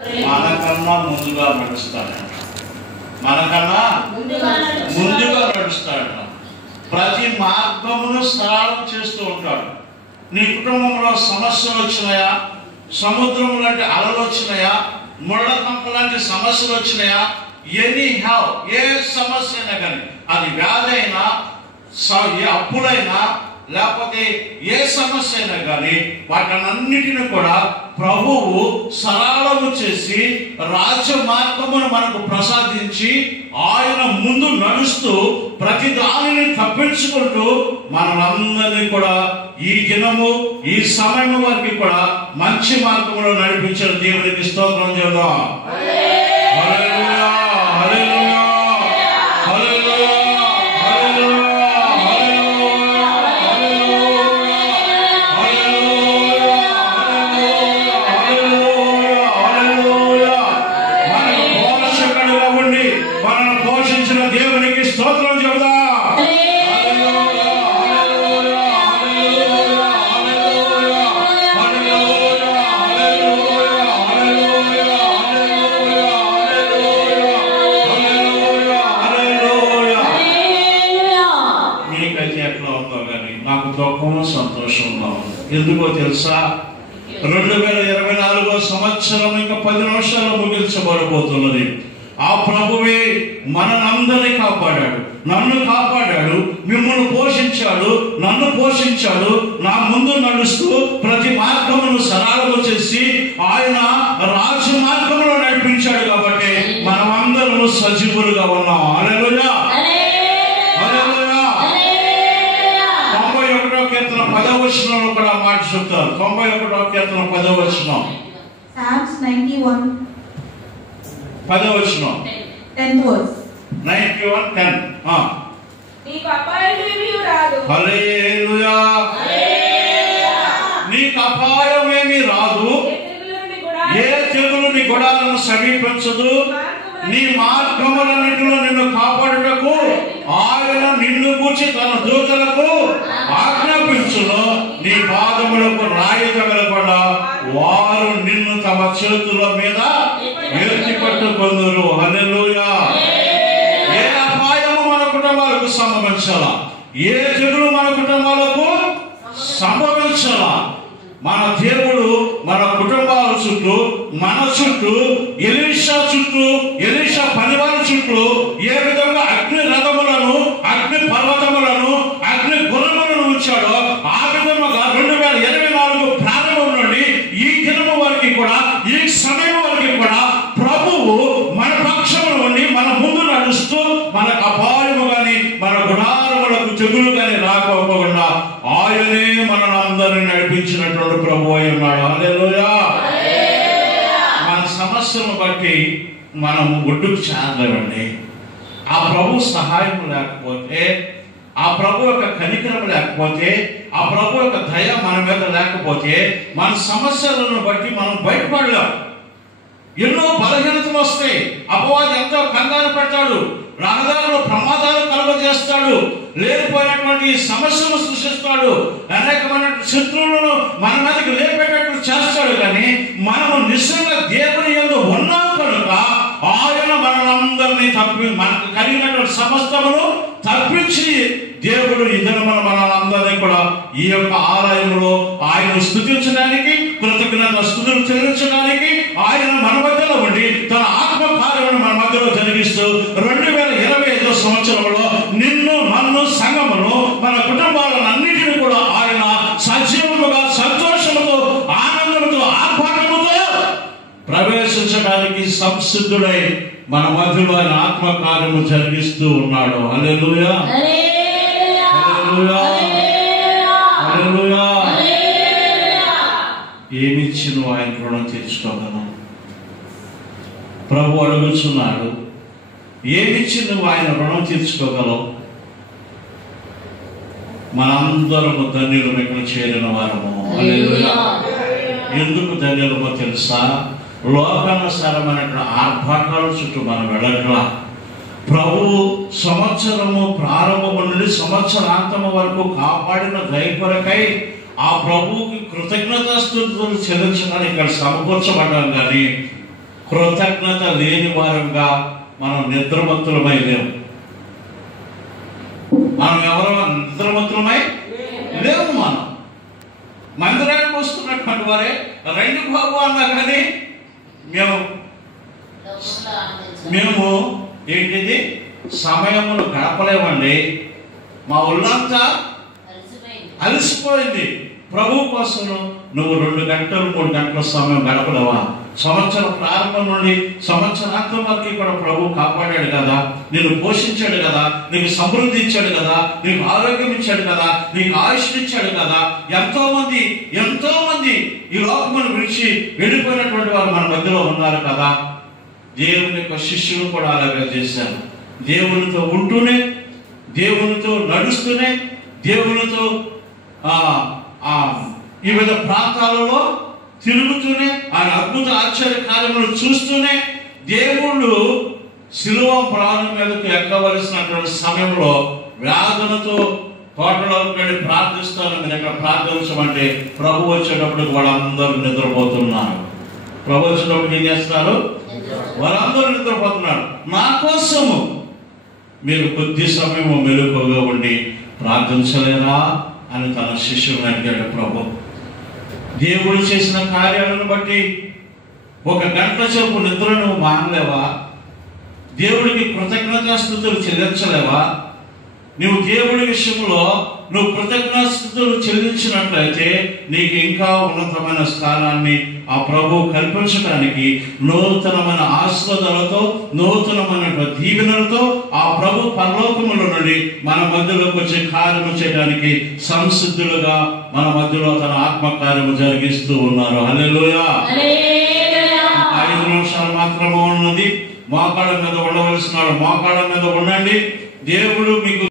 మనకన్నా ముందుగా నడుస్తాడంట. మనకన్నా ముందుగా నడుస్తాడంట. ప్రతి మార్గమును సరళం చేస్తూ ఉంటాడు. నీ కుటుంబంలో సమస్యలు వచ్చినాయా? సముద్రం లాంటి అలలు వచ్చినాయా? ముళ్ళ కంప లాంటి సమస్యలు వచ్చినాయా? ఎనీ హ్యావ్, ఏ సమస్య అయినా కానీ, అది వ్యాధి అయినా, ఏ అప్పులైనా, లేకపోతే ఏ సమస్య అయినా కానీ, వాటన్నిటిని కూడా ప్రభువు సరళము చేసి రాజ్య మార్గమును మనకు ప్రసాదించి ఆయన ముందు నడుస్తూ ప్రతి దానిని తప్పించుకుంటూ మనందరినీ కూడా ఈ దినము ఈ సమయం వరకు కూడా మంచి మార్గంలో నడిపించిన దేవునికి స్తోత్రం చేద్దాం. హల్లెలూయా, హల్లెలూయా, హల్లెలూయా, సంతోషంగా ఉంది. ఎందుకో తెలుసా? 2024 సంవత్సరం ఇంకా 10 నిమిషాల్లో ముగించబడబోతున్నది. ఆ ప్రభువే మనందరినీ కాపాడాడు, నన్ను కాపాడాడు, మిమ్మల్ని పోషించాడు, నన్ను పోషించాడు. నా ముందు నడుస్తూ ప్రతి మార్గమును సరళము చేసి ఆయన రాజ్య మార్గంలో నడిపించాడు. కాబట్టి మనమందరము సజీవులుగా ఉన్నాం. హల్లెలూయా, హల్లెలూయా. 91వ కీర్తన 10వ వచనంలో కూడా మాట చెప్తారు. 91వ కీర్తన 10వ వచనం, Psalms 91 10వ వచనం, 10th verse. 91:10. నీకు అపాయమేమీ రాదు. హల్లెలూయా, నీకు అపాయమేమీ రాదు, ఏ తెగులు నీ గుడాలను సమీపించదు. నీ మార్గములన్నిటిలో నిన్ను కాపాడుటకు ఆయన నిన్ను కూర్చి తన దూతలకు ఆజ్ఞాపించును. నీ పాదములకు రాయి తగలకుండా వారు నిన్ను తమ చేతుల మీద ఎత్తి పట్టుకొందురు. హల్లెలూయా. ఏ అపాయము మన కుటుంబాలకు సంభవించాలా? ఏ తెగులు మన కుటుంబాలకు సంభవించాలా? మన దేవుడు మన కుటుంబాల చుట్టూ, మన చుట్టూ, ఎలీషా చుట్టూ, ఎలీషా పనివాళ్ళ చుట్టూ ఏ విధంగా అగ్ని రథములను, అగ్ని పర్వతములను, అగ్ని గుర్రములను ఉంచాడో ఆ విధముగా 2024 ప్రారంభం నుండి ఈ దినము వరకు కూడా, ఈ సమయం వరకు కూడా ప్రభువు మన పక్షమును ఉండి మన ముందు నడుస్తూ మనకు అపాయము గాని, మన గుడారములకు తెగులు గాని రాకపోకుండా ఆయనే మనందరినీ నడిపించినటువంటి ప్రభు అయి ఉన్నాడు. హల్లెలూయా. మన సమస్యను బట్టి మనము ఒడ్డుకు చేరలేమండి. ఆ ప్రభు సహాయం లేకపోతే, ఆ ప్రభు యొక్క కనికరం లేకపోతే, ఆ ప్రభు యొక్క దయ మన మీద లేకపోతే మన సమస్యలను బట్టి మనం బయటపడలేం. ఎన్నో బలహీనతలు వస్తాయి. అపవాది ఎంతో కంగారు పెడతాడు, రహదారులో ప్రమాదాలు కలుగజేస్తాడు, లేకపోయినటువంటి సమస్యలు సృష్టిస్తాడు, అనేకమైన శత్రువులను మన మీదకి లేపేటట్టు చేస్తాడు. కానీ మనము నిజంగా దేవుని యందు ఉన్నాం కనుక ఆయన మనందరినీ మనకు కలిగినటువంటి సమస్తమును తప్పించి దేవుడు ఇద్దరు మనందరినీ కూడా ఈ యొక్క ఆలయంలో ఆయన స్తుతించడానికి, కృతజ్ఞత స్తుతులు చెల్లించడానికి ఆయన మన మధ్యలో ఉండి తన ఆత్మ కార్యమును మన మధ్యలో జరిగిస్తూ 2025 సంవత్సరంలో నిన్ను, నన్ను, సంఘమును, మన కుటుంబాలన్నిటిని కూడా ఆయన సజీవముగా, సంతోషముతో, ఆనందముతో, ఆర్భాటముతో ప్రవేశించడానికి సంసిద్ధుడై మన మధ్యలో ఆయన ఆత్మ కార్యము జరిగిస్తూ ఉన్నాడు. హల్లెలూయా, హల్లెలూయా, హల్లెలూయా. ఏమిచ్చి నువ్వు ఆయన రుణం తీర్చుకోగలవు? ప్రభు అడుగుతున్నాడు, ఏమిచ్చి నువ్వు ఆయన రుణం తీర్చుకోగలవు? మనందరము ధన్యులము, ఇక్కడ చేరిన వారము. హల్లెలూయా. ఎందుకు ధన్యులమో తెలుసా? లోకానుసారమైనటువంటి ఆర్భాటాల చుట్టూ మనం వెళ్ళట్లా. ప్రభు సంవత్సరము ప్రారంభము నుండి సంవత్సరాంతము వరకు కాపాడిన దయ కొరకై ఆ ప్రభువుకి కృతజ్ఞతాస్తుతులు చెల్లించడానికి ఇక్కడ సమకూర్చబడ్డాం. కానీ కృతజ్ఞత లేని వారంగా మనం నిద్రమత్తులమై లేవు. మనం ఎవరో నిద్రమత్తులమై లేవు. మనం మందిరానికి వస్తున్నటువంటి వారే రెండు బాబు అన్నా కానీ మేము ఏంటిది సమయమును గడపలేమండి. మా ఒళ్ళంతా అలసిపోయింది. ప్రభు కోసం నువ్వు 2 గంటలు 3 గంటల సమయం గడపలేవా? సంవత్సరం ప్రారంభం నుండి సంవత్సరాంతం వరకు కూడా ప్రభు కాపాడాడు కదా, నిన్ను పోషించాడు కదా, నీకు సమృద్ధి ఇచ్చాడు కదా, నీకు ఆరోగ్యం ఇచ్చాడు కదా, నీకు ఆయుష్ ఇచ్చాడు కదా. ఎంతో మంది ఈ లోకమును విడిచి వెళ్ళిపోయినటువంటి వారు మన మధ్యలో ఉన్నారు కదా. దేవుని యొక్క శిష్యులు కూడా అలాగే చేశారు. దేవునితో ఉంటూనే, దేవునితో నడుస్తూనే, దేవునితో వివిధ ప్రాంతాలలో తిరుగుతూనే, ఆయన అద్భుత ఆశ్చర్య కార్యములు చూస్తూనే, దేవుళ్ళు శిలువ ప్రాణం మీదకు ఎక్కవలసినటువంటి సమయంలో వ్యాధులతో తోటలోకి వెళ్ళి ప్రార్థిస్తాను. మీరు ఎక్కడ ప్రార్థించమంటే ప్రభు వచ్చేటప్పుడు వాళ్ళందరూ నిద్రపోతున్నారు. ప్రభు వచ్చేటప్పుడు ఏం చేస్తున్నారు? వాళ్ళందరూ నిద్రపోతున్నారు. నా కోసము మీరు కొద్ది సమయం మెలకువగా ఉండి ప్రార్థించలేరా అని తన శిష్యులను అడిగాడు ప్రభు. దేవుడు చేసిన కార్యాలను బట్టి 1 గంట సేపు నిద్రను మానలేవా? దేవుడికి కృతజ్ఞతాస్తుతులు చెల్లించలేవా? నువ్వు దేవుడి విషయంలో నువ్వు కృతజ్ఞతాస్తుతులు చెల్లించినట్లయితే నీకు ఇంకా ఉన్నతమైన స్థానాన్ని ఆ ప్రభు కల్పించడానికి, నూతనమైన ఆశీర్వాదాలతో, నూతనమైన దీవెనలతో ఆ ప్రభు పరలోకముల నుండి మన మధ్యలోకి వచ్చే కార్యము చేయడానికి సంసిద్ధులుగా మన మధ్యలో తన ఆత్మకార్యము జరిగిస్తూ ఉన్నారు. హల్లెలూయా. 5 నిమిషాలు మాత్రమే ఉన్నది. మోకాళ్ళ మీద ఉండవలసిన వాళ్ళు మోకాళ్ళ మీద ఉండండి. దేవుడు మీకు